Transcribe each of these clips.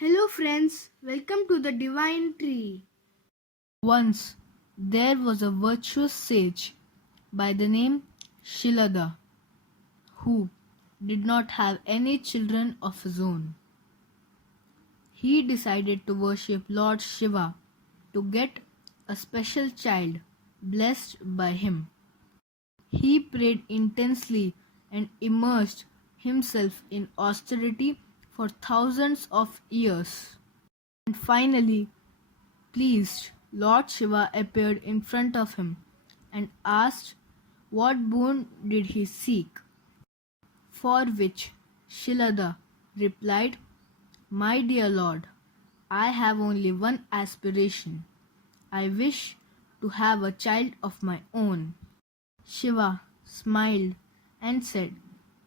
Hello friends, welcome to the Divine Tree. Once there was a virtuous sage by the name Shilada who did not have any children of his own. He decided to worship Lord Shiva to get a special child blessed by him. He prayed intensely and immersed himself in austerity for thousands of years. And finally, pleased, Lord Shiva appeared in front of him and asked what boon did he seek. For which Shilada replied, "My dear Lord, I have only one aspiration. I wish to have a child of my own." Shiva smiled and said,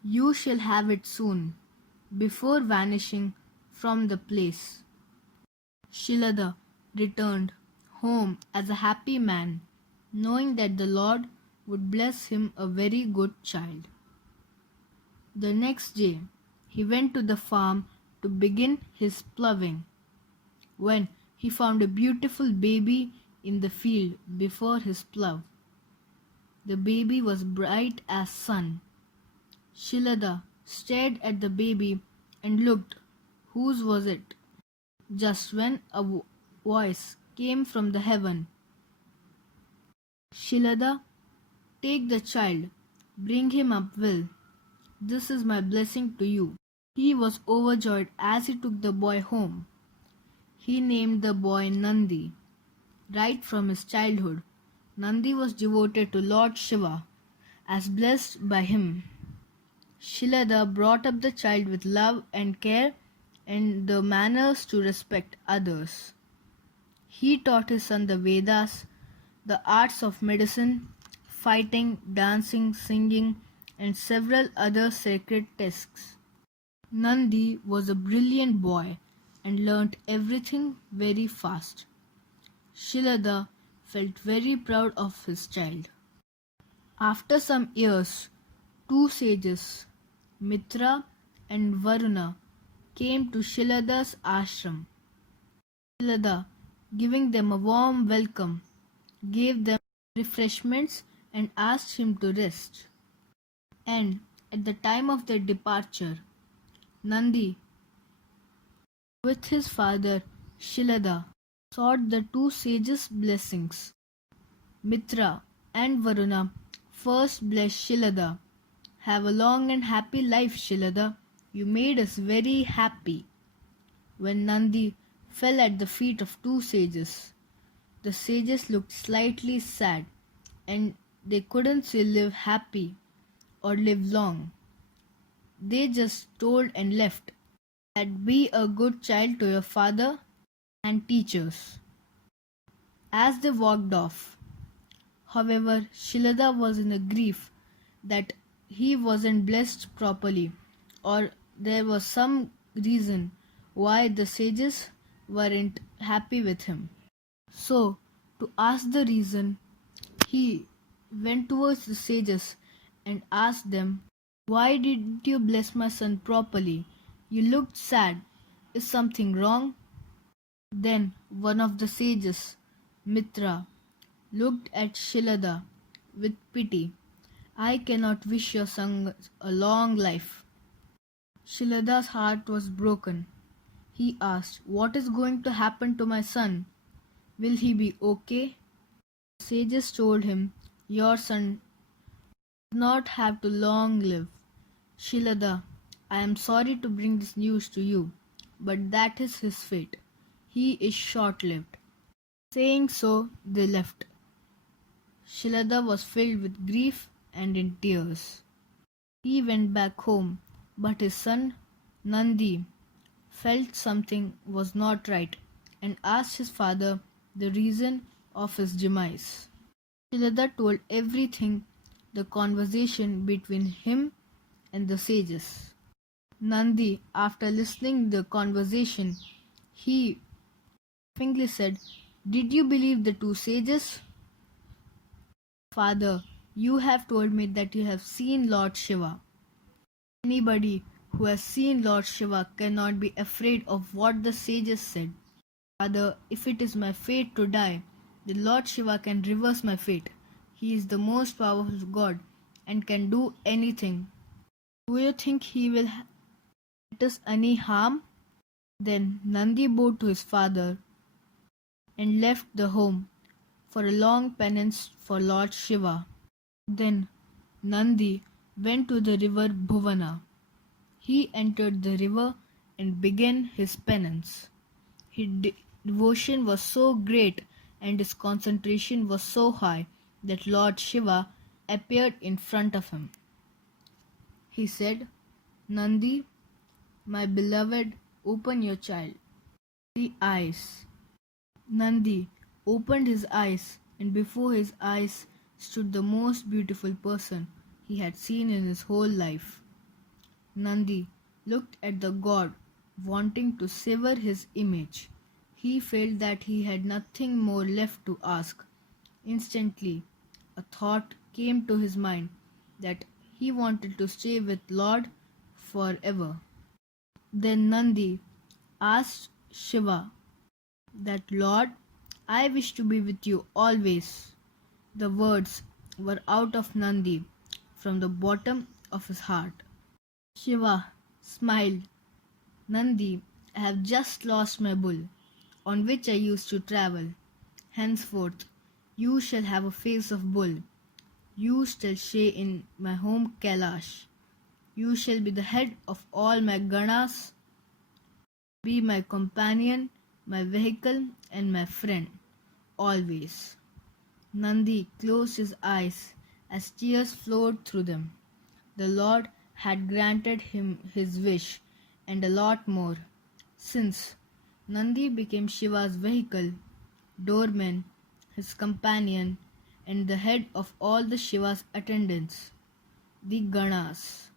"You shall have it soon," before vanishing from the place. Shilada returned home as a happy man, knowing that the Lord would bless him a very good child. The next day he went to the farm to begin his ploughing, when he found a beautiful baby in the field before his plough. The baby was bright as sun. Shilada stared at the baby and looked whose was it, just when a voice came from the heaven. "Shilada, take the child, bring him up well. This is my blessing to you." He was overjoyed as he took the boy home. He named the boy Nandi. Right from his childhood, Nandi was devoted to Lord Shiva, as blessed by him. Shilada brought up the child with love and care and the manners to respect others. He taught his son the Vedas, the arts of medicine, fighting, dancing, singing, and several other sacred tasks. Nandi was a brilliant boy and learnt everything very fast. Shilada felt very proud of his child. After some years, two sages, Mitra and Varuna, came to Shilada's ashram. Shilada, giving them a warm welcome, gave them refreshments and asked him to rest. And at the time of their departure, Nandi, with his father Shilada, sought the two sages' blessings. Mitra and Varuna first blessed Shilada. "Have a long and happy life, Shilada. You made us very happy." When Nandi fell at the feet of two sages, the sages looked slightly sad, and they couldn't say live happy or live long. They just told and left that be a good child to your father and teachers. As they walked off, however, Shilada was in a grief that he wasn't blessed properly, or there was some reason why the sages weren't happy with him. So, to ask the reason, he went towards the sages and asked them, "Why didn't you bless my son properly? You looked sad. Is something wrong?" Then one of the sages, Mitra, looked at Shilada with pity. "I cannot wish your son a long life." Shilada's heart was broken. He asked, "What is going to happen to my son? Will he be okay?" The sages told him, "Your son does not have to long live. Shilada, I am sorry to bring this news to you, but that is his fate. He is short-lived." Saying so, they left. Shilada was filled with grief and in tears. He went back home, but his son, Nandi, felt something was not right and asked his father the reason of his demise. Shilada told everything, the conversation between him and the sages. Nandi, after listening the conversation, he laughingly said, "Did you believe the two sages?" "Father, you have told me that you have seen Lord Shiva. Anybody who has seen Lord Shiva cannot be afraid of what the sages said. Rather, if it is my fate to die, the Lord Shiva can reverse my fate. He is the most powerful god and can do anything. Do you think he will get us any harm? Then Nandi bowed to his father and left the home for a long penance for Lord Shiva. Then Nandi went to the river Bhuvana. He entered the river and began his penance. His devotion was so great and his concentration was so high that Lord Shiva appeared in front of him. He said, Nandi, my beloved, open your child. The eyes. Nandi opened his eyes, and before his eyes stood the most beautiful person he had seen in his whole life. Nandi looked at the god, wanting to sever his image. He felt that he had nothing more left to ask. Instantly, a thought came to his mind that he wanted to stay with Lord forever. Then Nandi asked Shiva that, Lord, I wish to be with you always. The words were out of Nandi from the bottom of his heart. Shiva smiled. Nandi, I have just lost my bull, on which I used to travel. Henceforth, you shall have a face of bull. You shall stay in my home Kailash. You shall be the head of all my Ganas, be my companion, my vehicle, and my friend, always. Nandi closed his eyes as tears flowed through them. The Lord had granted him his wish and a lot more, since Nandi became Shiva's vehicle, doorman, his companion, and the head of all the Shiva's attendants, the Ganas.